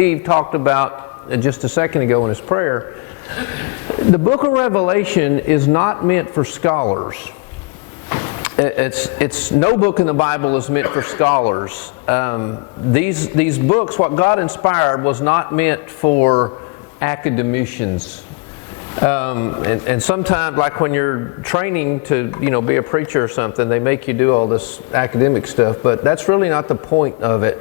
Steve talked about just a second ago in his prayer, the book of Revelation is not meant for scholars. It's no book in the Bible is meant for scholars. These books, what God inspired, was not meant for academicians. And sometimes, like when you're training to, be a preacher or something, they make you do all this academic stuff, but that's really not the point of it.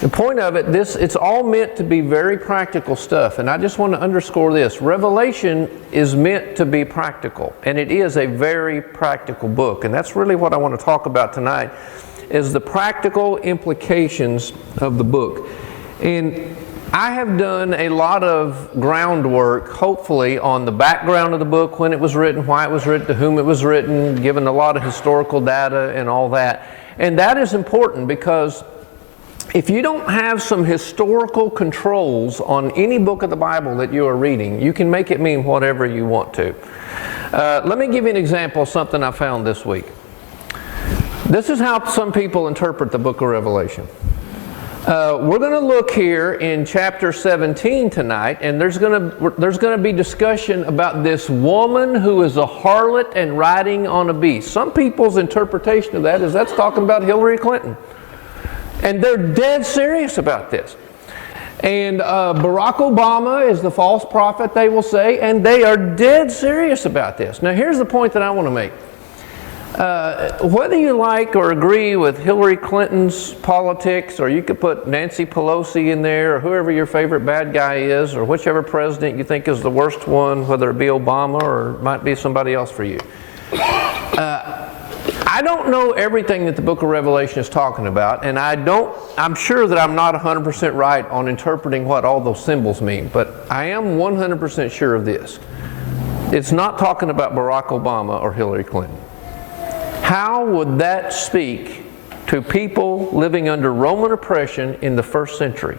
The point of it, it's all meant to be very practical stuff, and I just want to underscore this. Revelation is meant to be practical, and it is a very practical book, and that's really what I want to talk about tonight, is the practical implications of the book. And I have done a lot of groundwork, hopefully, on the background of the book, when it was written, why it was written, to whom it was written, given a lot of historical data and all that. And that is important because if you don't have some historical controls on any book of the Bible that you are reading, you can make it mean whatever you want to. Let me give you an example of something I found this week. This is how some people interpret the book of Revelation. We're going to look here in chapter 17 tonight, and there's going to be discussion about this woman who is a harlot and riding on a beast. Some people's interpretation of that is that's talking about Hillary Clinton. And they're dead serious about this. And Barack Obama is the false prophet, they will say, and they are dead serious about this. Now here's the point that I want to make. Whether you like or agree with Hillary Clinton's politics, or you could put Nancy Pelosi in there, or whoever your favorite bad guy is, or whichever president you think is the worst one, whether it be Obama or it might be somebody else for you. I don't know everything that the book of Revelation is talking about, and I'm sure that I'm not 100% right on interpreting what all those symbols mean, but I am 100% sure of this. It's not talking about Barack Obama or Hillary Clinton. How would that speak to people living under Roman oppression in the first century?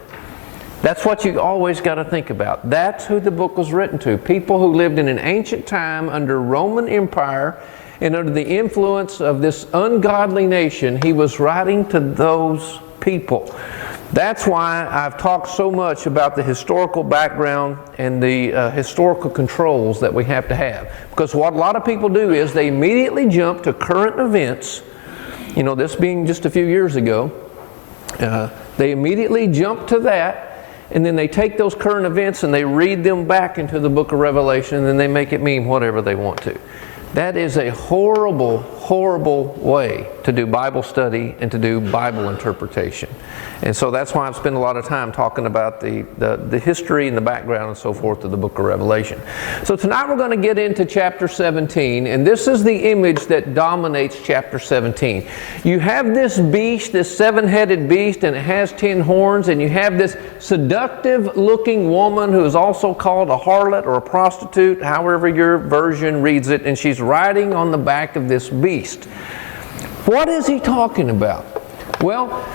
That's what you always got to think about. That's who the book was written to. People who lived in an ancient time under Roman Empire and under the influence of this ungodly nation. He was writing to those people. That's why I've talked so much about the historical background and the historical controls that we have to have. Because what a lot of people do is they immediately jump to current events, this being just a few years ago, they immediately jump to that, and then they take those current events and they read them back into the book of Revelation, and then they make it mean whatever they want to. That is a horrible, horrible way to do Bible study and to do Bible interpretation. And so that's why I've spent a lot of time talking about the history and the background and so forth of the book of Revelation. So tonight we're going to get into chapter 17, and this is the image that dominates chapter 17. You have this beast, this seven-headed beast, and it has 10 horns, and you have this seductive-looking woman who is also called a harlot or a prostitute, however your version reads it, and she's riding on the back of this beast. What is he talking about? Well,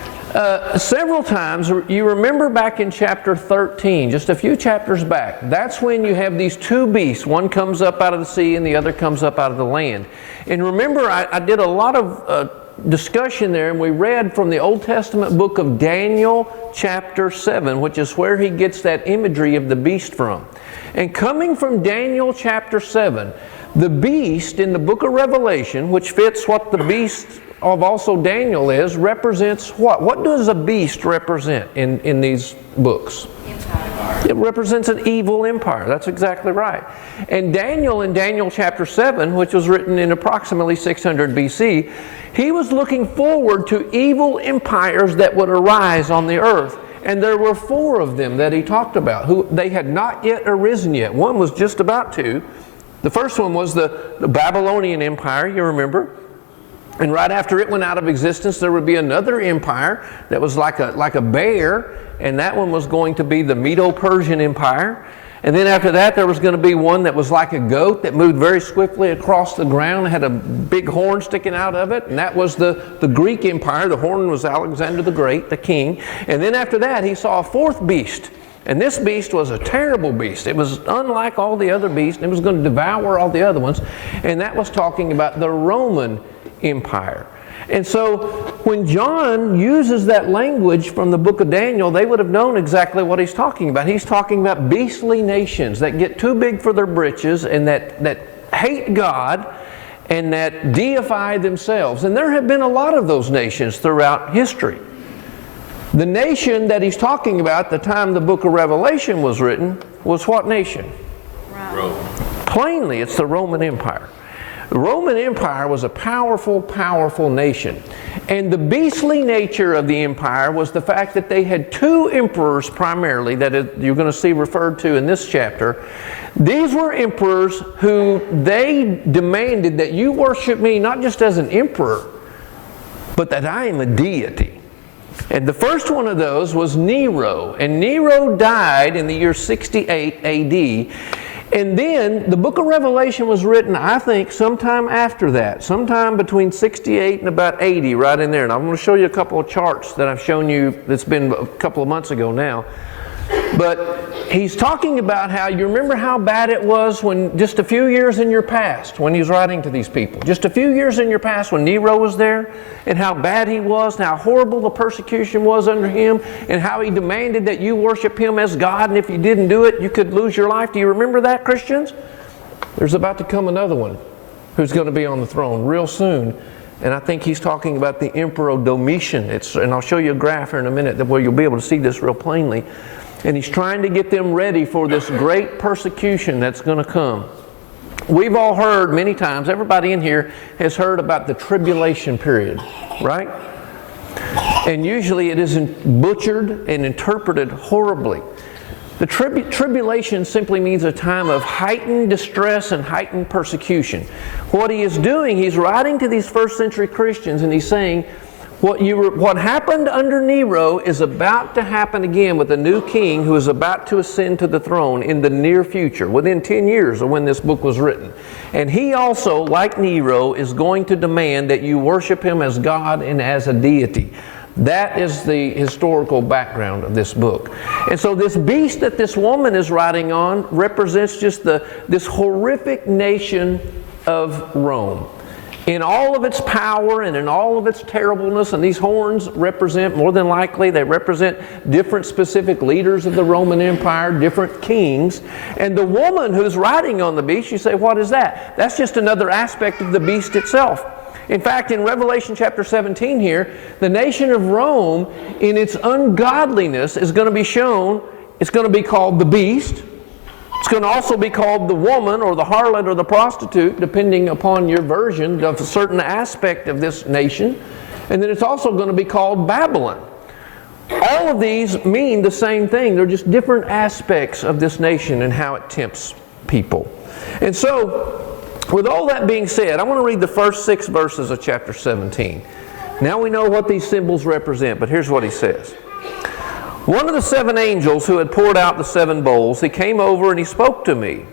several times, you remember back in chapter 13, just a few chapters back, that's when you have these two beasts. One comes up out of the sea and the other comes up out of the land. And remember, I did a lot of discussion there, and we read from the Old Testament book of Daniel chapter 7, which is where he gets that imagery of the beast from. And coming from Daniel chapter 7, the beast in the book of Revelation, which fits what the beast of also Daniel is, represents what? What does a beast represent in these books? Empire. It represents an evil empire. That's exactly right. And Daniel in Daniel chapter 7, which was written in approximately 600 BC, he was looking forward to evil empires that would arise on the earth. And there were 4 of them that he talked about, who they had not yet arisen yet. One was just about to. The first one was the Babylonian Empire, you remember. And right after it went out of existence, there would be another empire that was like a bear, and that one was going to be the Medo-Persian Empire. And then after that, there was going to be one that was like a goat that moved very swiftly across the ground, had a big horn sticking out of it, and that was the Greek Empire. The horn was Alexander the Great, the king. And then after that, he saw a 4th beast. And this beast was a terrible beast. It was unlike all the other beasts, and it was going to devour all the other ones. And that was talking about the Roman Empire. And so when John uses that language from the book of Daniel, they would have known exactly what he's talking about. He's talking about beastly nations that get too big for their britches and that hate God and that deify themselves. And there have been a lot of those nations throughout history. The nation that he's talking about at the time the book of Revelation was written was what nation? Rome. Plainly, it's the Roman Empire. The Roman Empire was a powerful, powerful nation. And the beastly nature of the empire was the fact that they had two emperors primarily that you're going to see referred to in this chapter. These were emperors who they demanded that you worship me not just as an emperor, but that I am a deity. And the first one of those was Nero. And Nero died in the year 68 AD. And then the book of Revelation was written, I think, sometime after that, sometime between 68 and about 80, right in there. And I'm going to show you a couple of charts that I've shown you that's been a couple of months ago now. But he's talking about how, you remember how bad it was when just a few years in your past, when he's writing to these people, just a few years in your past when Nero was there, and how bad he was, and how horrible the persecution was under him, and how he demanded that you worship him as God, and if you didn't do it, you could lose your life. Do you remember that, Christians? There's about to come another one who's going to be on the throne real soon. And I think he's talking about the Emperor Domitian. And I'll show you a graph here in a minute where you'll be able to see this real plainly. And he's trying to get them ready for this great persecution that's going to come. We've all heard many times, everybody in here has heard about the tribulation period, right? And usually it is butchered and interpreted horribly. The tribulation simply means a time of heightened distress and heightened persecution. What he is doing, he's writing to these first century Christians and he's saying, what happened under Nero is about to happen again with a new king who is about to ascend to the throne in the near future, within 10 years of when this book was written. And he also, like Nero, is going to demand that you worship him as God and as a deity. That is the historical background of this book. And so this beast that this woman is writing on represents just this horrific nation of Rome. In all of its power and in all of its terribleness, and these horns represent, more than likely, they represent different specific leaders of the Roman Empire, different kings. And the woman who's riding on the beast, you say, what is that? That's just another aspect of the beast itself. In fact, in Revelation chapter 17 here, the nation of Rome, in its ungodliness, is going to be shown, it's going to be called the beast. It's going to also be called the woman or the harlot or the prostitute, depending upon your version of a certain aspect of this nation. And then it's also going to be called Babylon. All of these mean the same thing. They're just different aspects of this nation and how it tempts people. And so, with all that being said, I want to read the first 6 verses of chapter 17. Now we know what these symbols represent, but here's what he says. One of the 7 angels who had poured out the 7 bowls, he came over and he spoke to me.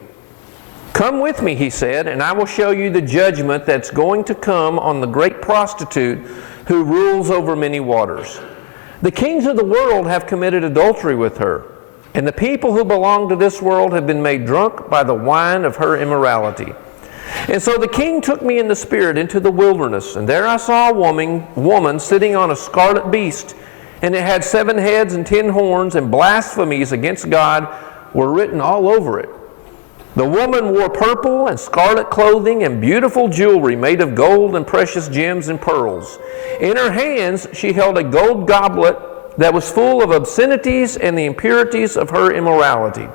Come with me, he said, and I will show you the judgment that's going to come on the great prostitute who rules over many waters. The kings of the world have committed adultery with her, and the people who belong to this world have been made drunk by the wine of her immorality. And so the king took me in the spirit into the wilderness, and there I saw a woman sitting on a scarlet beast, and it had 7 heads and 10 horns, and blasphemies against God were written all over it. The woman wore purple and scarlet clothing and beautiful jewelry made of gold and precious gems and pearls. In her hands she held a gold goblet that was full of obscenities and the impurities of her immorality.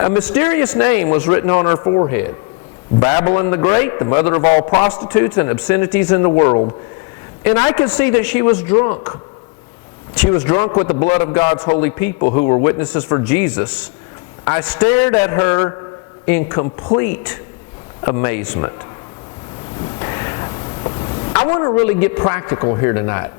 A mysterious name was written on her forehead: Babylon the Great, the mother of all prostitutes and obscenities in the world. And I could see that she was drunk. She was drunk with the blood of God's holy people who were witnesses for Jesus. I stared at her in complete amazement. I want to really get practical here tonight.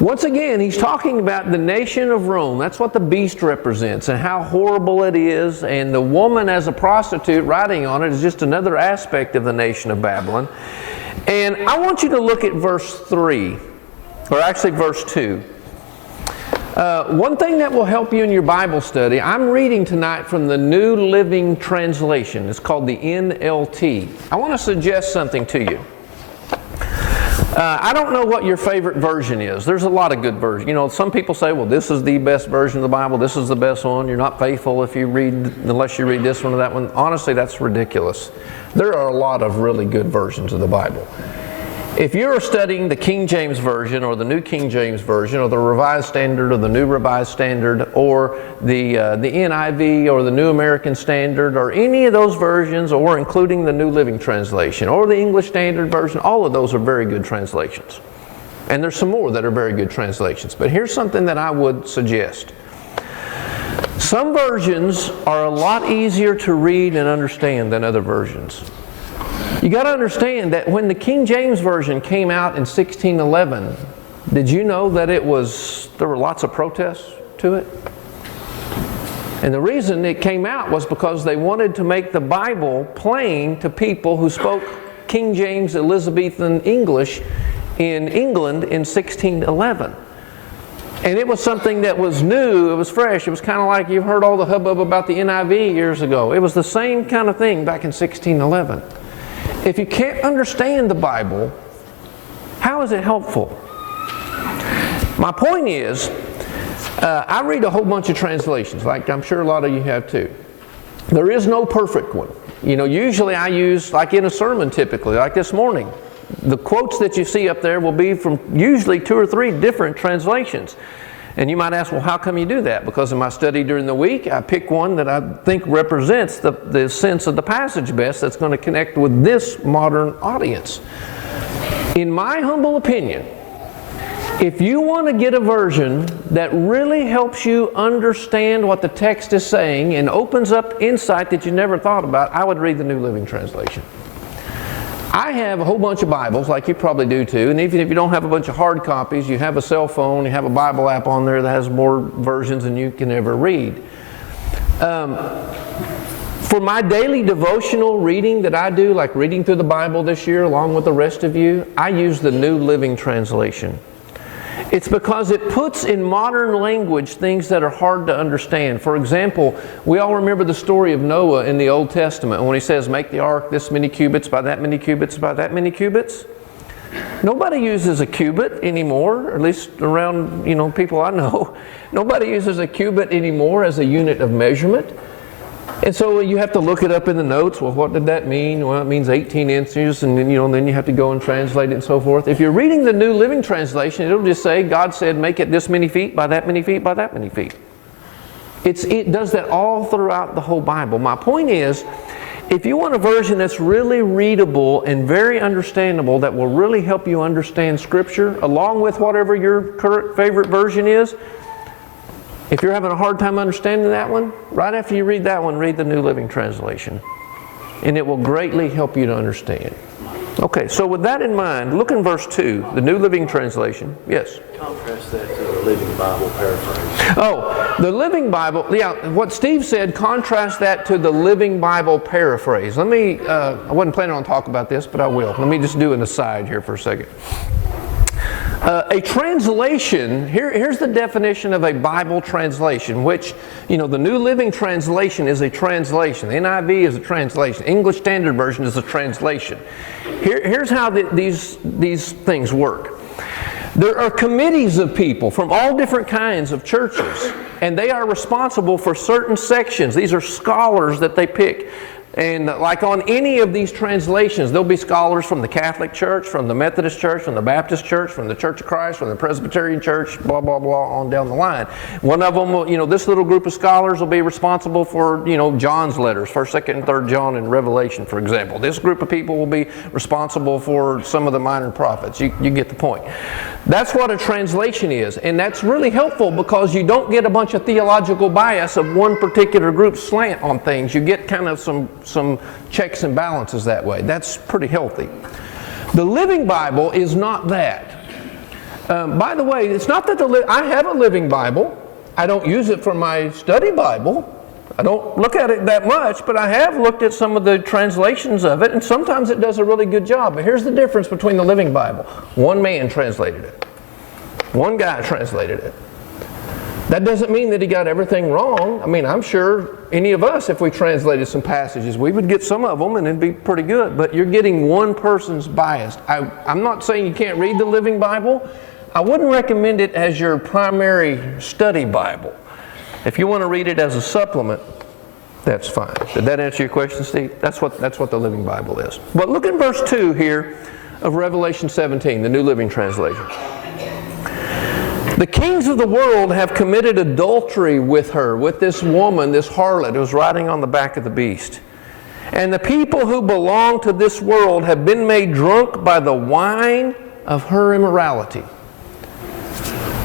Once again, he's talking about the nation of Rome. That's what the beast represents and how horrible it is. And the woman as a prostitute riding on it is just another aspect of the nation of Babylon. And I want you to look at verse 3. Or actually verse 2. One thing that will help you in your Bible study, I'm reading tonight from the New Living Translation. It's called the NLT. I want to suggest something to you. I don't know what your favorite version is. There's a lot of good versions. You know, some people say, well, this is the best version of the Bible. This is the best one. You're not faithful if you read, unless you read this one or that one. Honestly, that's ridiculous. There are a lot of really good versions of the Bible. If you're studying the King James Version or the New King James Version or the Revised Standard or the New Revised Standard or the NIV or the New American Standard or any of those versions, or including the New Living Translation or the English Standard Version, all of those are very good translations. And there's some more that are very good translations. But here's something that I would suggest. Some versions are a lot easier to read and understand than other versions. You got to understand that when the King James Version came out in 1611, did you know that there were lots of protests to it? And the reason it came out was because they wanted to make the Bible plain to people who spoke King James Elizabethan English in England in 1611. And it was something that was new, it was fresh. It was kind of like you've heard all the hubbub about the NIV years ago. It was the same kind of thing back in 1611. If you can't understand the Bible, how is it helpful? My point is, I read a whole bunch of translations, like I'm sure a lot of you have too. There is no perfect one. You know, usually I use, like in a sermon typically, like this morning, the quotes that you see up there will be from usually 2 or 3 different translations. And you might ask, well, how come you do that? Because in my study during the week, I pick one that I think represents the sense of the passage best that's going to connect with this modern audience. In my humble opinion, if you want to get a version that really helps you understand what the text is saying and opens up insight that you never thought about, I would read the New Living Translation. I have a whole bunch of Bibles, like you probably do too, and even if you don't have a bunch of hard copies, you have a cell phone, you have a Bible app on there that has more versions than you can ever read. For my daily devotional reading that I do, like reading through the Bible this year along with the rest of you, I use the New Living Translation. It's because it puts in modern language things that are hard to understand. For example, we all remember the story of Noah in the Old Testament when he says, make the ark this many cubits by that many cubits by that many cubits. Nobody uses a cubit anymore, or at least around people I know. Nobody uses a cubit anymore as a unit of measurement. And so you have to look it up in the notes. Well, what did that mean? Well, it means 18 inches, and then you have to go and translate it and so forth. If you're reading the New Living Translation, it'll just say, God said, make it this many feet by that many feet by that many feet. It does that all throughout the whole Bible. My point is, if you want a version that's really readable and very understandable, that will really help you understand Scripture, along with whatever your current favorite version is, if you're having a hard time understanding that one, right after you read that one, read the New Living Translation. And it will greatly help you to understand. Okay, so with that in mind, look in verse 2, the New Living Translation. Yes? Contrast that to the Living Bible paraphrase. Oh, the Living Bible, yeah, what Steve said, contrast that to the Living Bible paraphrase. Let me, I wasn't planning on talking about this, but I will. Let me just do an aside here for a second. A translation, here's the definition of a Bible translation, which, the New Living Translation is a translation. The NIV is a translation. English Standard Version is a translation. Here's how these things work. There are committees of people from all different kinds of churches, and they are responsible for certain sections. These are scholars that they pick. And like on any of these translations, there'll be scholars from the Catholic Church, from the Methodist Church, from the Baptist Church, from the Church of Christ, from the Presbyterian Church, blah, blah, blah, on down the line. One of them will, this little group of scholars will be responsible for, John's letters, 1st, 2nd, and 3rd John and Revelation, for example. This group of people will be responsible for some of the minor prophets. You get the point. That's what a translation is, and that's really helpful because you don't get a bunch of theological bias of one particular group's slant on things. You get kind of some checks and balances that way. That's pretty healthy. The Living Bible is not that. By the way, it's not that I have a Living Bible. I don't use it for my study Bible. I don't look at it that much, but I have looked at some of the translations of it, and sometimes it does a really good job. But here's the difference between the Living Bible. One man translated it. One guy translated it. That doesn't mean that he got everything wrong. I mean, I'm sure any of us, if we translated some passages, we would get some of them and it'd be pretty good. But you're getting one person's bias. I'm not saying you can't read the Living Bible. I wouldn't recommend it as your primary study Bible. If you want to read it as a supplement, that's fine. Did that answer your question, Steve? That's what the Living Bible is. But look at verse 2 here of Revelation 17, the New Living Translation. The kings of the world have committed adultery with her, with this woman, this harlot who was riding on the back of the beast. And the people who belong to this world have been made drunk by the wine of her immorality.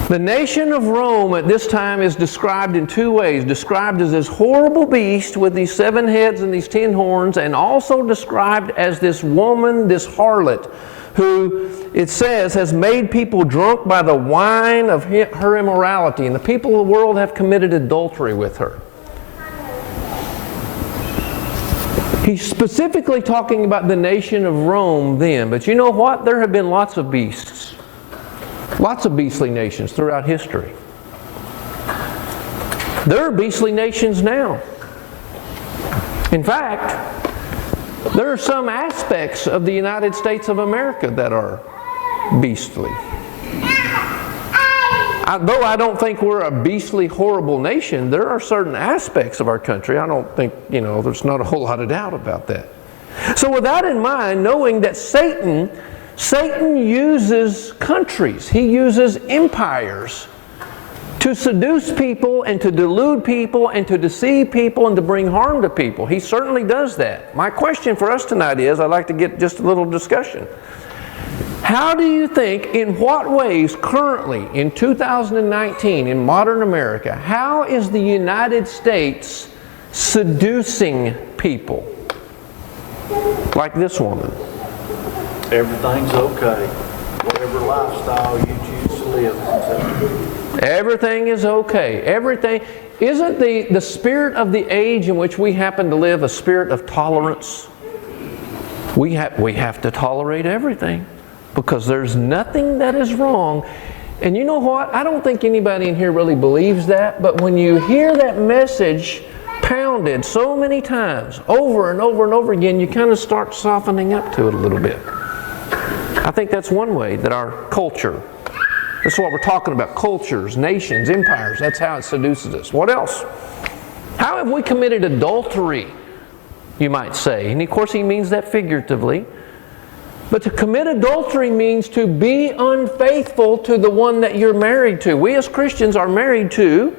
The nation of Rome at this time is described in two ways. Described as this horrible beast with these 7 heads and these 10 horns, and also described as this woman, this harlot, who it says has made people drunk by the wine of her immorality. And the people of the world have committed adultery with her. He's specifically talking about the nation of Rome then. But you know what? There have been lots of beasts. Lots of beastly nations throughout history. There are beastly nations now. In fact, there are some aspects of the United States of America that are beastly. Though I don't think we're a beastly, horrible nation, there are certain aspects of our country. I don't think, there's not a whole lot of doubt about that. So with that in mind, knowing that Satan uses countries, he uses empires to seduce people and to delude people and to deceive people and to bring harm to people. He certainly does that. My question for us tonight is, I'd like to get just a little discussion. How do you think, in what ways currently in 2019 in modern America, how is the United States seducing people? Like this woman. Everything's okay. Whatever lifestyle you choose to live. Everything is okay. Everything. Isn't the spirit of the age in which we happen to live a spirit of tolerance? We have to tolerate everything because there's nothing that is wrong. And you know what? I don't think anybody in here really believes that, but when you hear that message pounded so many times, over and over and over again, you kind of start softening up to it a little bit. I think that's one way that our culture, that's what we're talking about, cultures, nations, empires, that's how it seduces us. What else? How have we committed adultery, you might say? And of course he means that figuratively. But to commit adultery means to be unfaithful to the one that you're married to. We as Christians are married to,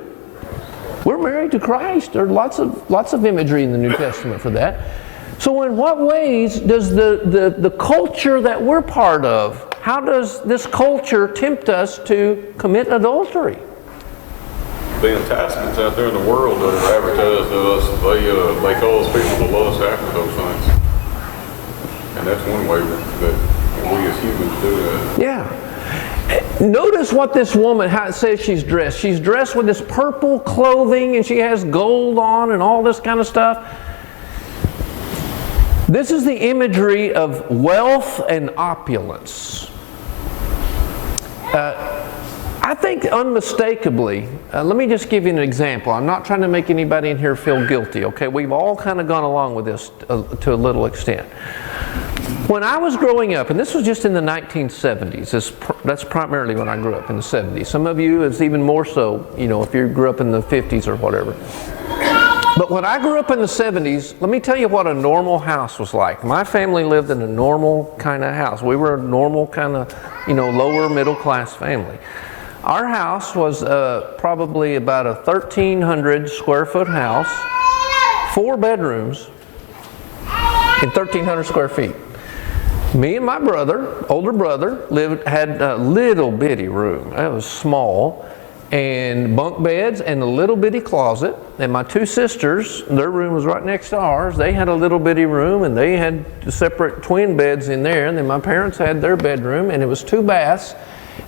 we're married to Christ. There are lots of imagery in the New Testament for that. So in what ways does the culture that we're part of, how does this culture tempt us to commit adultery? The enticements out there in the world that are advertised to us, they cause people to lust after those things. And that's one way that we as humans do that. Yeah. Notice what this woman, how it says she's dressed. She's dressed with this purple clothing and she has gold on and all this kind of stuff. This is the imagery of wealth and opulence. I think unmistakably, let me just give you an example. I'm not trying to make anybody in here feel guilty, okay? We've all kind of gone along with this to a little extent. When I was growing up, and this was just in the 1970s, that's primarily when I grew up, in the 70s. Some of you, it's even more so, if you grew up in the 50s or whatever. But when I grew up in the 70s, let me tell you what a normal house was like. My family lived in a normal kind of house. We were a normal kind of, lower middle class family. Our house was probably about a 1,300 square foot house, 4 bedrooms, and 1,300 square feet. Me and my brother, older brother, had a little bitty room. It was small, and bunk beds and a little bitty closet. And my 2 sisters, their room was right next to ours. They had a little bitty room, and they had separate twin beds in there. And then my parents had their bedroom, and it was 2 baths.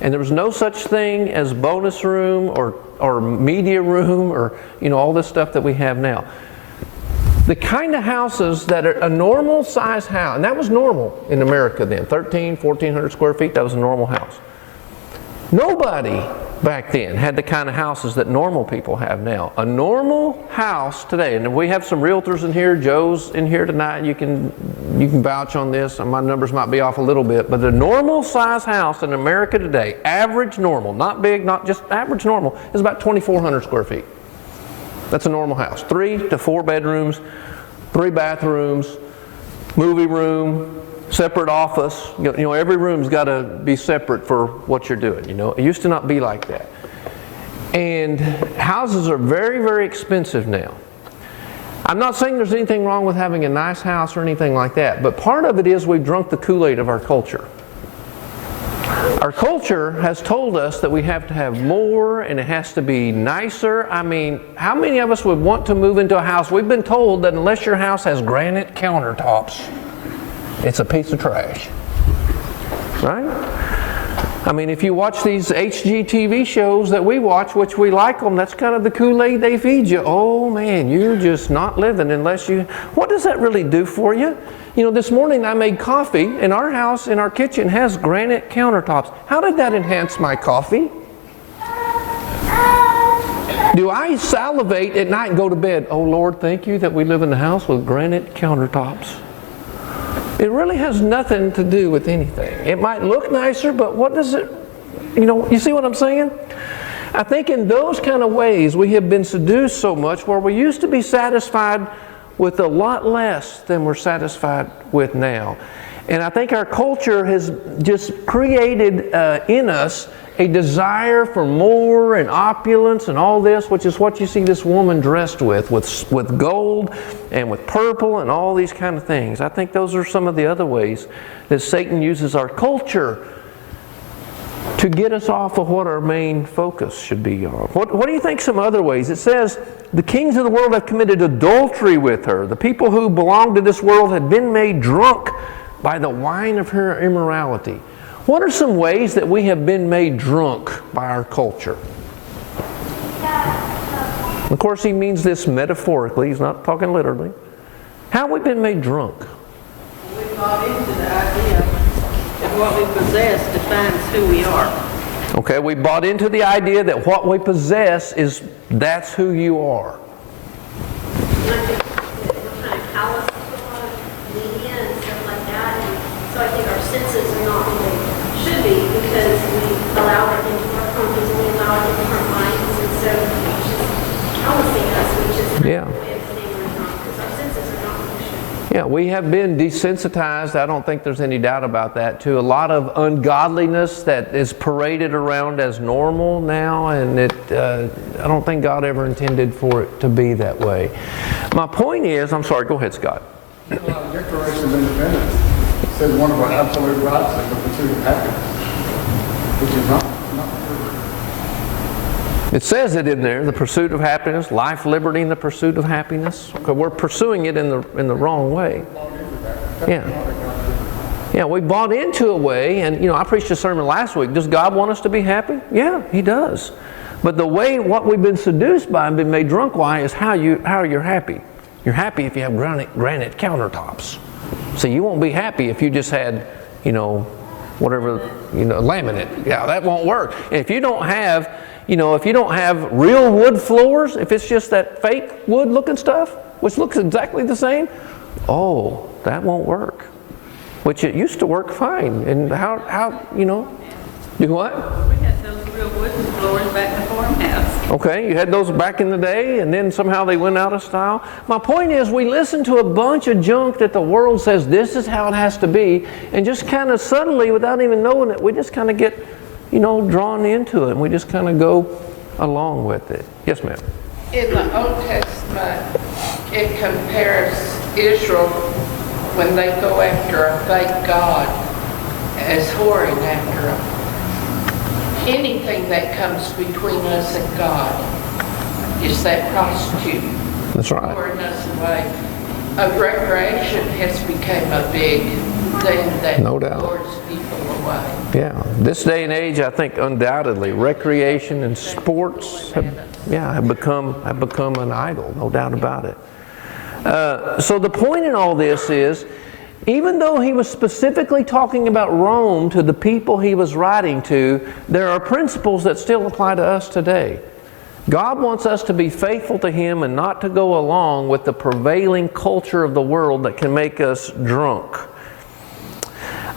And there was no such thing as bonus room or media room or all this stuff that we have now. The kind of houses that are a normal size house, and that was normal in America then, 1,300, 1,400 square feet, that was a normal house. Nobody back then, had the kind of houses that normal people have now. A normal house today, and we have some realtors in here, Joe's in here tonight, you can vouch on this, my numbers might be off a little bit, but a normal size house in America today, average normal, not big, not just average normal, is about 2,400 square feet. That's a normal house. 3 to 4 bedrooms, 3 bathrooms, movie room, separate office. You know, every room's got to be separate for what you're doing. You know, it used to not be like that. And houses are very, very expensive now. I'm not saying there's anything wrong with having a nice house or anything like that, but part of it is we've drunk the Kool-Aid of our culture. Our culture has told us that we have to have more and it has to be nicer. I mean, how many of us would want to move into a house? We've been told that unless your house has granite countertops, it's a piece of trash, right? I mean, if you watch these HGTV shows that we watch, which we like them, that's kind of the Kool-Aid they feed you. Oh man, you're just not living unless you... What does that really do for you? You know, this morning I made coffee, and our house in our kitchen has granite countertops. How did that enhance my coffee? Do I salivate at night and go to bed, oh Lord, thank you that we live in a house with granite countertops? It really has nothing to do with anything. It might look nicer, but what does it, you know, you see what I'm saying? I think in those kind of ways we have been seduced so much where we used to be satisfied with a lot less than we're satisfied with now. And I think our culture has just created in us a desire for more and opulence and all this, which is what you see this woman dressed with gold and with purple and all these kind of things. I think those are some of the other ways that Satan uses our culture to get us off of what our main focus should be on. What do you think some other ways? It says, the kings of the world have committed adultery with her. The people who belong to this world had been made drunk by the wine of her immorality. What are some ways that we have been made drunk by our culture? Of course, he means this metaphorically. He's not talking literally. How have we been made drunk? We bought into the idea that what we possess defines who we are. Okay, we bought into the idea that what we possess that's who you are. And I think that we're kind of callous to a lot of media and stuff like that, and so I think our senses are not what they should be because we allow it into our conscience and we allow it into our minds, and so it's just callousing us, which is kind of the way of saying we're drunk, because our senses are not what they should be. Yeah, we have been desensitized, I don't think there's any doubt about that, to a lot of ungodliness that is paraded around as normal now, and I don't think God ever intended for it to be that way. My point is, I'm sorry, go ahead, Scott. The Declaration of Independence says one of our absolute rights is the pursuit of happiness, which is not true. It says it in there, the pursuit of happiness, life, liberty, and the pursuit of happiness. Because we're pursuing it in the wrong way. Yeah. Yeah, we bought into a way, and you know, I preached a sermon last week. Does God want us to be happy? Yeah, He does. But the way what we've been seduced by and been made drunk by is how you're happy. You're happy if you have granite countertops. So you won't be happy if you just had, you know, whatever, you know, laminate. Yeah, that won't work. And if you don't have, you know, if you don't have real wood floors, if it's just that fake wood looking stuff, which looks exactly the same, oh, that won't work. Which it used to work fine. And how you know, do what? We had those real wooden floors back in the farmhouse. Okay, you had those back in the day, and then somehow they went out of style. My point is, we listen to a bunch of junk that the world says this is how it has to be, and just kind of suddenly, without even knowing it, we just kind of get, you know, drawn into it, and we just kind of go along with it. Yes, ma'am. In the Old Testament, it compares Israel when they go after a fake god as whoring after them. Anything that comes between us and God is that prostitute. That's right. Whoring us away. Recreation has become a big thing that No doubt. lures people away. Yeah, this day and age, I think undoubtedly recreation and sports have become an idol, no doubt about it. So the point in all this is Even though he was specifically talking about Rome to the people he was writing to, there are principles that still apply to us today. God wants us to be faithful to Him and not to go along with the prevailing culture of the world that can make us drunk.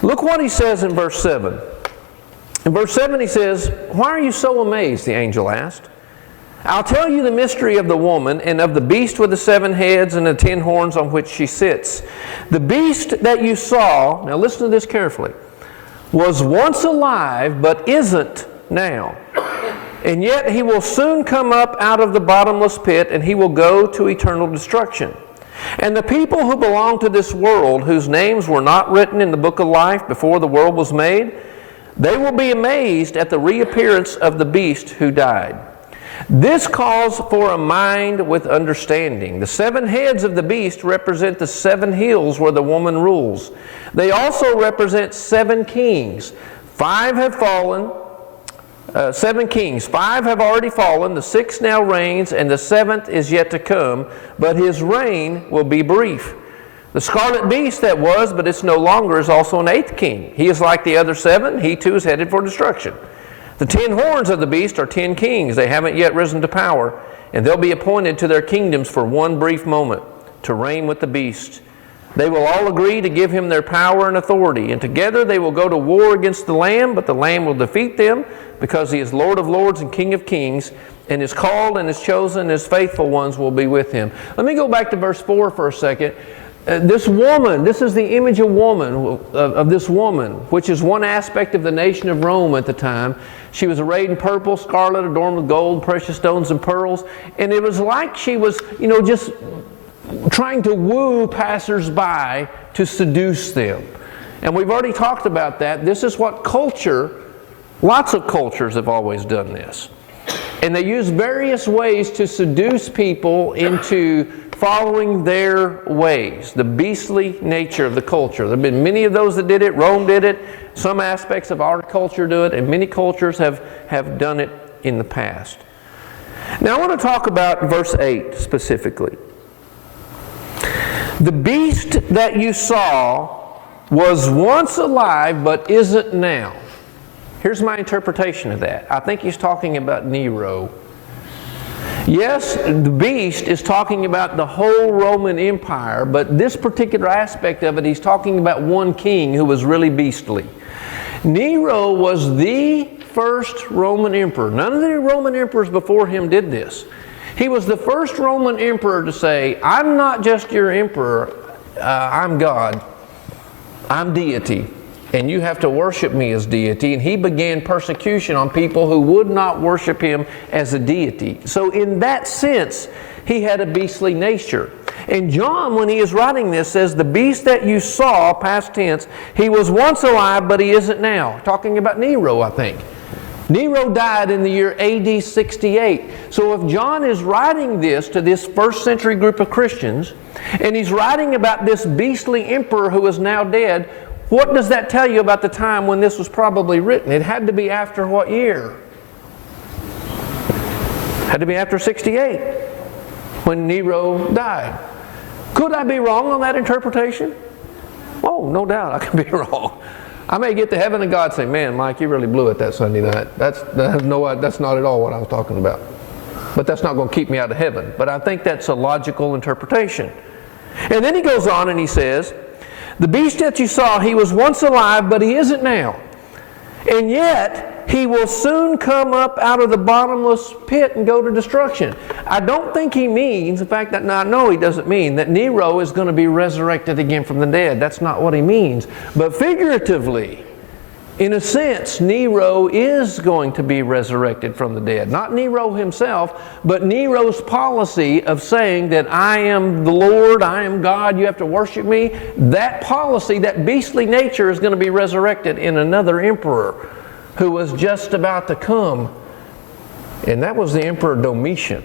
Look what he says in verse 7. In verse 7 he says, "Why are you so amazed?" the angel asked. "I'll tell you the mystery of the woman and of the beast with the 7 heads and the 10 horns on which she sits. The beast that you saw," now listen to this carefully, "was once alive but isn't now. And yet he will soon come up out of the bottomless pit, and he will go to eternal destruction. And the people who belong to this world, whose names were not written in the book of life before the world was made, they will be amazed at the reappearance of the beast who died. This calls for a mind with understanding. The 7 heads of the beast represent the 7 hills where the woman rules. They also represent 7 kings. 5 have fallen. 7 kings. 5 have already fallen. The 6th now reigns, and the 7th is yet to come, but his reign will be brief. The scarlet beast that was, but it's no longer, is also an 8th king. He is like the other 7. He too is headed for destruction. The 10 horns of the beast are 10 kings. They haven't yet risen to power, and they'll be appointed to their kingdoms for one brief moment, to reign with the beast. They will all agree to give him their power and authority, and together they will go to war against the Lamb, but the Lamb will defeat them, because he is Lord of lords and King of kings, and is called and is chosen, and his faithful ones will be with him." Let me go back to verse 4 for a second. This woman, this is the image of woman, of this woman, which is one aspect of the nation of Rome at the time. She was arrayed in purple, scarlet, adorned with gold, precious stones, and pearls. And it was like she was, just trying to woo passers-by to seduce them. And we've already talked about that. This is what lots of cultures have always done this. And they use various ways to seduce people into following their ways, the beastly nature of the culture. There have been many of those that did it. Rome did it. Some aspects of our culture do it, and many cultures have done it in the past. Now I want to talk about verse 8 specifically. "The beast that you saw was once alive but isn't now." Here's my interpretation of that. I think he's talking about Nero. Yes, the beast is talking about the whole Roman Empire, but this particular aspect of it, he's talking about one king who was really beastly. Nero was the first Roman emperor. None of the Roman emperors before him did this. He was the first Roman emperor to say, "I'm not just your emperor, I'm God. I'm deity, and you have to worship me as deity." And he began persecution on people who would not worship him as a deity. So in that sense, he had a beastly nature. And John, when he is writing this, says, "The beast that you saw," past tense, "he was once alive, but he isn't now." Talking about Nero, I think. Nero died in the year AD 68. So if John is writing this to this first century group of Christians, and he's writing about this beastly emperor who is now dead, what does that tell you about the time when this was probably written? It had to be after what year? Had to be after 68, when Nero died. Could I be wrong on that interpretation? Oh, no doubt I can be wrong. I may get to heaven and God say, "Man, Mike, you really blew it that Sunday night. That's not at all what I was talking about." But that's not going to keep me out of heaven. But I think that's a logical interpretation. And then he goes on and he says, "The beast that you saw, he was once alive, but he isn't now. And yet, he will soon come up out of the bottomless pit and go to destruction." I don't think he means, in fact, I know he doesn't mean that Nero is going to be resurrected again from the dead. That's not what he means. But figuratively, in a sense, Nero is going to be resurrected from the dead. Not Nero himself, but Nero's policy of saying that I am the Lord, I am God, you have to worship me. That policy, that beastly nature is going to be resurrected in another emperor who was just about to come. And that was the Emperor Domitian.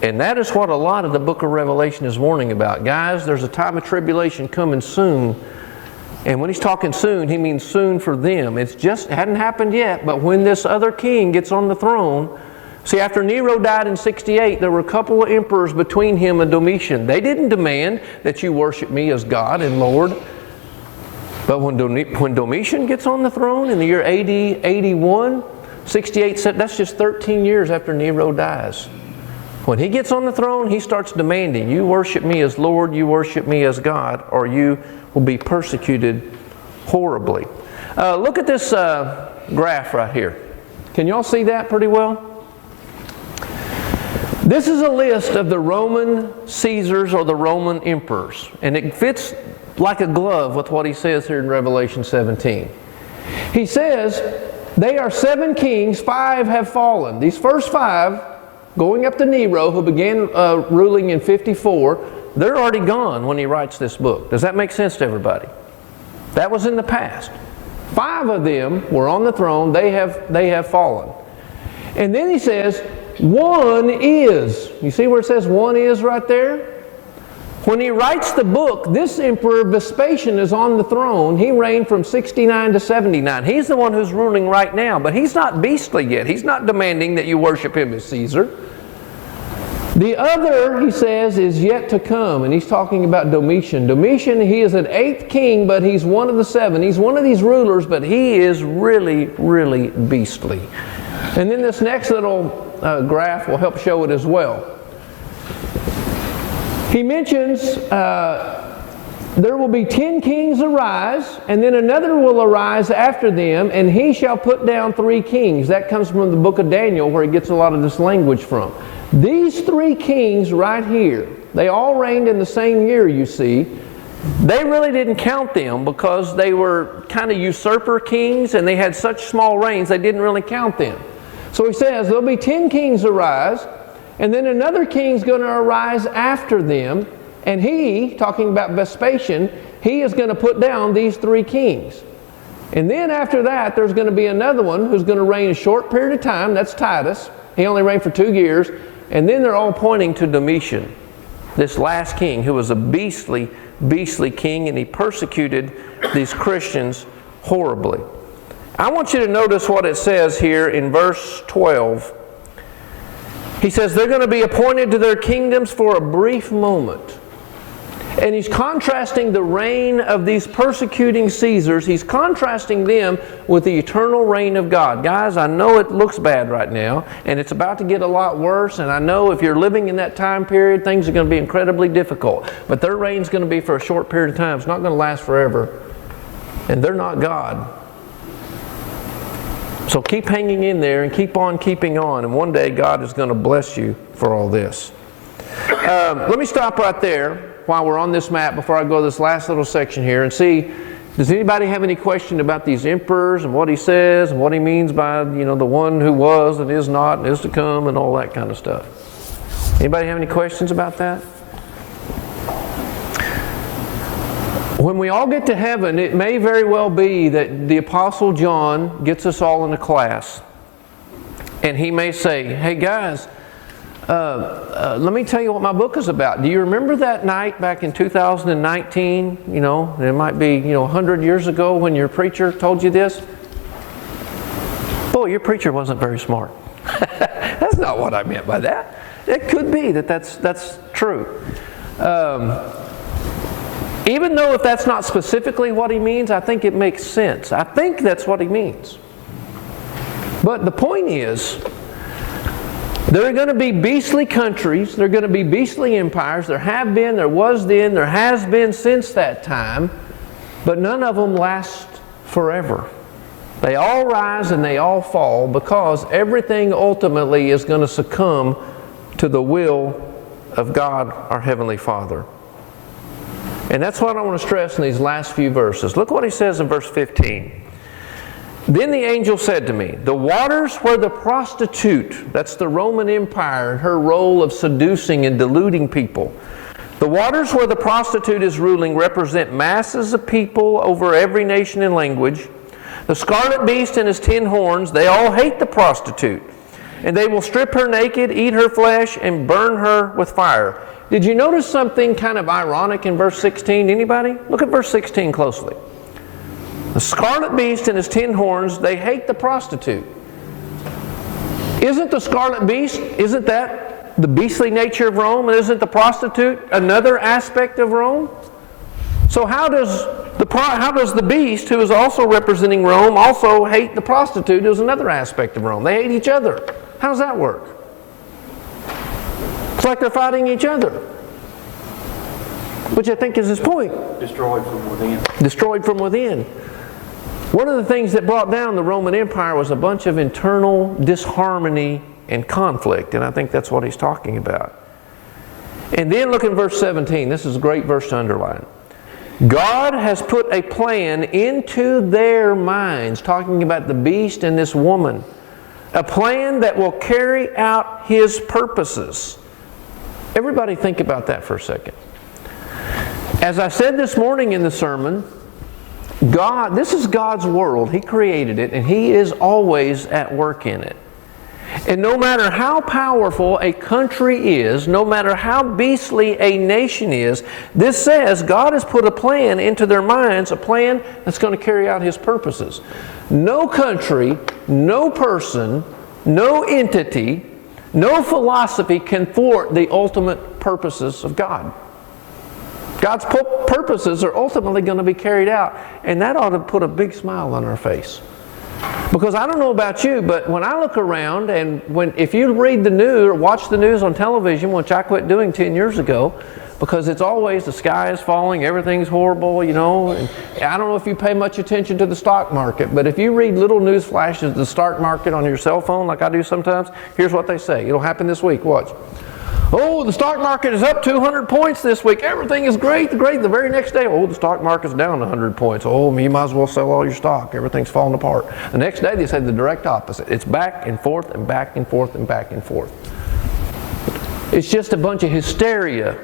And that is what a lot of the book of Revelation is warning about. Guys, there's a time of tribulation coming soon. And when he's talking soon, he means soon for them. It hadn't happened yet, but when this other king gets on the throne, see, after Nero died in 68, there were a couple of emperors between him and Domitian. They didn't demand that you worship me as God and Lord. But when Domitian gets on the throne in the year AD 81, 68, that's just 13 years after Nero dies. When he gets on the throne, he starts demanding, you worship me as Lord, you worship me as God, or you will be persecuted horribly. Look at this graph right here. Can you all see that pretty well? This is a list of the Roman Caesars or the Roman emperors, and it fits like a glove with what he says here in Revelation 17. He says, they are 7 kings, 5 have fallen. These first 5, going up to Nero, who began ruling in 54, they're already gone when he writes this book. Does that make sense to everybody? That was in the past. 5 of them were on the throne, they have fallen. And then he says, one is. You see where it says one is right there? When he writes the book, this emperor Vespasian is on the throne. He reigned from 69 to 79. He's the one who's ruling right now, but he's not beastly yet. He's not demanding that you worship him as Caesar. The other, he says, is yet to come, and he's talking about Domitian. Domitian, he is an 8th king, but he's one of the 7. He's one of these rulers, but he is really, really beastly. And then this next little graph will help show it as well. He mentions there will be 10 kings arise, and then another will arise after them, and he shall put down 3 kings. That comes from the book of Daniel, where he gets a lot of this language from. These 3 kings right here, they all reigned in the same year, you see. They really didn't count them because they were kind of usurper kings, and they had such small reigns, they didn't really count them. So he says, there'll be 10 kings arise, and then another king's going to arise after them, and he, talking about Vespasian, he is going to put down these 3 kings. And then after that, there's going to be another one who's going to reign a short period of time. That's Titus. He only reigned for 2 years. And then they're all pointing to Domitian, this last king who was a beastly, beastly king, and he persecuted these Christians horribly. I want you to notice what it says here in verse 12. He says they're going to be appointed to their kingdoms for a brief moment. And he's contrasting the reign of these persecuting Caesars. He's contrasting them with the eternal reign of God. Guys, I know it looks bad right now, and it's about to get a lot worse, and I know if you're living in that time period, things are going to be incredibly difficult. But their reign's going to be for a short period of time. It's not going to last forever. And they're not God. So keep hanging in there and keep on keeping on, and one day God is going to bless you for all this. Let me stop right there while we're on this map before I go to this last little section here and see, does anybody have any question about these emperors and what he says and what he means by, you know, the one who was and is not and is to come and all that kind of stuff? Anybody have any questions about that? When we all get to heaven, it may very well be that the Apostle John gets us all in a class, and he may say, hey guys, let me tell you what my book is about. Do you remember that night back in 2019? You know, it might be, 100 years ago when your preacher told you this. Boy, your preacher wasn't very smart. That's not what I meant by that. It could be that's true. Even though if that's not specifically what he means, I think it makes sense. I think that's what he means. But the point is, there are going to be beastly countries, there are going to be beastly empires, there have been, there was then, there has been since that time, but none of them last forever. They all rise and they all fall because everything ultimately is going to succumb to the will of God, our Heavenly Father. And that's what I want to stress in these last few verses. Look what he says in verse 15. Then the angel said to me, the waters where the prostitute, that's the Roman Empire and her role of seducing and deluding people, the waters where the prostitute is ruling represent masses of people over every nation and language. The scarlet beast and his 10 horns, they all hate the prostitute, and they will strip her naked, eat her flesh, and burn her with fire. Did you notice something kind of ironic in verse 16? Anybody? Look at verse 16 closely. The scarlet beast and his 10 horns, they hate the prostitute. Isn't the scarlet beast, isn't that the beastly nature of Rome? And isn't the prostitute another aspect of Rome? So how does How does the beast, who is also representing Rome, also hate the prostitute, who's another aspect of Rome? They hate each other. How does that work? It's like they're fighting each other. Which I think is his point. Destroyed from within. Destroyed from within. One of the things that brought down the Roman Empire was a bunch of internal disharmony and conflict, and I think that's what he's talking about. And then look in verse 17. This is a great verse to underline. God has put a plan into their minds, talking about the beast and this woman, a plan that will carry out His purposes. Everybody think about that for a second. As I said this morning in the sermon, God, this is God's world. He created it, and He is always at work in it. And no matter how powerful a country is, no matter how beastly a nation is, this says God has put a plan into their minds, a plan that's going to carry out His purposes. No country, no person, no entity, no philosophy can thwart the ultimate purposes of God. God's purposes are ultimately going to be carried out, and that ought to put a big smile on our face. Because I don't know about you, but when I look around, and if you read the news or watch the news on television, which I quit doing 10 years ago, because it's always the sky is falling, everything's horrible, you know. And I don't know if you pay much attention to the stock market, but if you read little news flashes of the stock market on your cell phone, like I do sometimes, here's what they say. It'll happen this week. Watch. Oh, the stock market is up 200 points this week. Everything is great. The very next day, oh, the stock market's down 100 points. Oh, you might as well sell all your stock. Everything's falling apart. The next day, they say the direct opposite. It's back and forth and back and forth and back and forth. It's just a bunch of hysteria.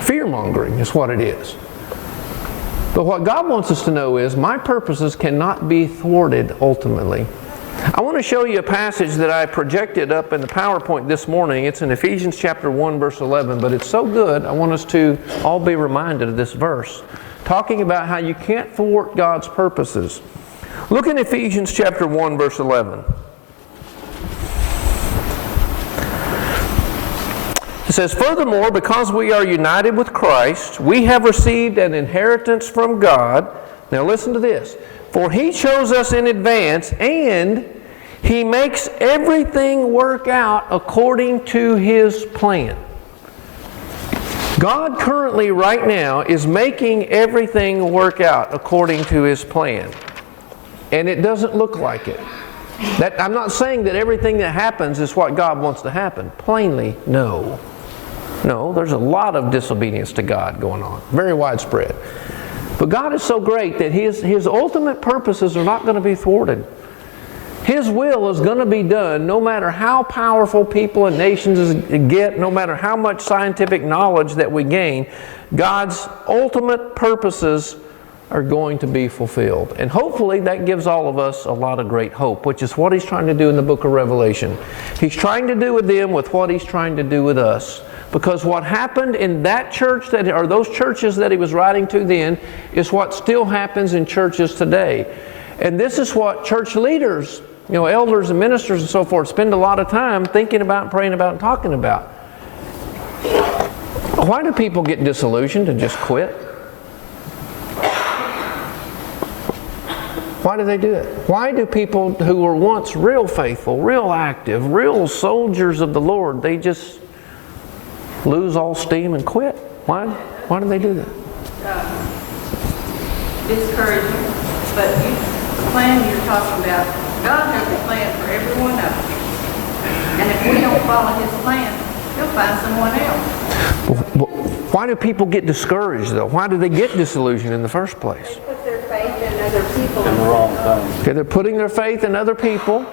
Fear-mongering is what it is. But what God wants us to know is my purposes cannot be thwarted ultimately. I want to show you a passage that I projected up in the PowerPoint this morning. It's in Ephesians chapter 1, verse 11, but it's so good, I want us to all be reminded of this verse, talking about how you can't thwart God's purposes. Look in Ephesians chapter 1, verse 11. It says, "Furthermore, because we are united with Christ, we have received an inheritance from God." Now listen to this. "For He chose us in advance, and He makes everything work out according to His plan." God currently, right now, is making everything work out according to His plan. And it doesn't look like it. I'm not saying that everything that happens is what God wants to happen. Plainly, no. No, there's a lot of disobedience to God going on. Very widespread. But God is so great that His ultimate purposes are not going to be thwarted. His will is going to be done no matter how powerful people and nations get, no matter how much scientific knowledge that we gain. God's ultimate purposes are going to be fulfilled. And hopefully that gives all of us a lot of great hope, which is what He's trying to do in the book of Revelation. He's trying to do with them with what He's trying to do with us. Because what happened in that church, or those churches that He was writing to then, is what still happens in churches today. And this is what church leaders, elders and ministers and so forth, spend a lot of time thinking about, praying about, and talking about. Why do people get disillusioned and just quit? Why do they do it? Why do people who were once real faithful, real active, real soldiers of the Lord, they just lose all steam and quit? Why do they do that? Discouragement. But the plan you're talking about, God has a plan for every one of us. And if we don't follow His plan, He'll find someone else. Why do people get discouraged, though? Why do they get disillusioned in the first place? They put their faith in other people. In the wrong thing. Okay, they're putting their faith in other people.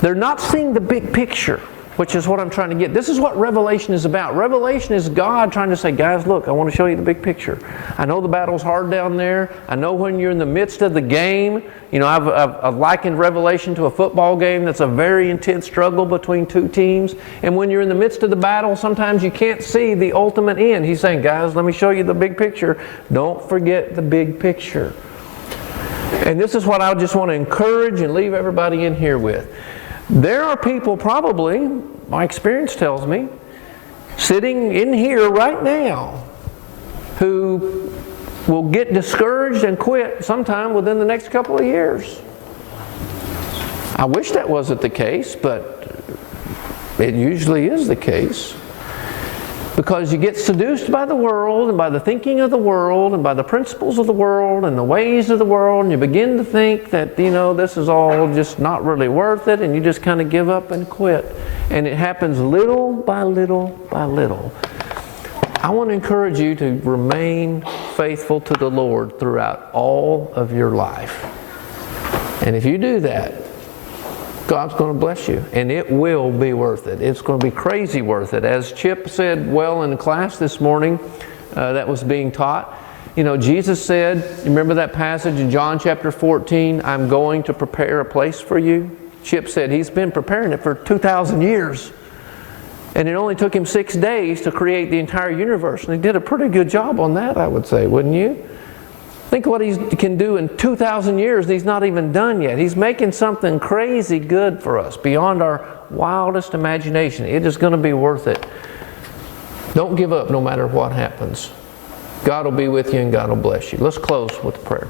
They're not seeing the big picture, which is what I'm trying to get. This is what Revelation is about. Revelation is God trying to say, guys, look, I want to show you the big picture. I know the battle's hard down there. I know when you're in the midst of the game. I've likened Revelation to a football game that's a very intense struggle between two teams. And when you're in the midst of the battle, sometimes you can't see the ultimate end. He's saying, guys, let me show you the big picture. Don't forget the big picture. And this is what I just want to encourage and leave everybody in here with. There are people probably, my experience tells me, sitting in here right now who will get discouraged and quit sometime within the next couple of years. I wish that wasn't the case, but it usually is the case. Because you get seduced by the world and by the thinking of the world and by the principles of the world and the ways of the world, and you begin to think that, this is all just not really worth it, and you just kind of give up and quit. And it happens little by little by little. I want to encourage you to remain faithful to the Lord throughout all of your life. And if you do that, God's going to bless you, and it will be worth it. It's going to be crazy worth it. As Chip said well in class this morning that was being taught, Jesus said, remember that passage in John chapter 14, I'm going to prepare a place for you? Chip said he's been preparing it for 2,000 years. And it only took him 6 days to create the entire universe. And he did a pretty good job on that, I would say, wouldn't you? Think what he can do in 2,000 years, and he's not even done yet. He's making something crazy good for us, beyond our wildest imagination. It is going to be worth it. Don't give up no matter what happens. God will be with you and God will bless you. Let's close with a prayer.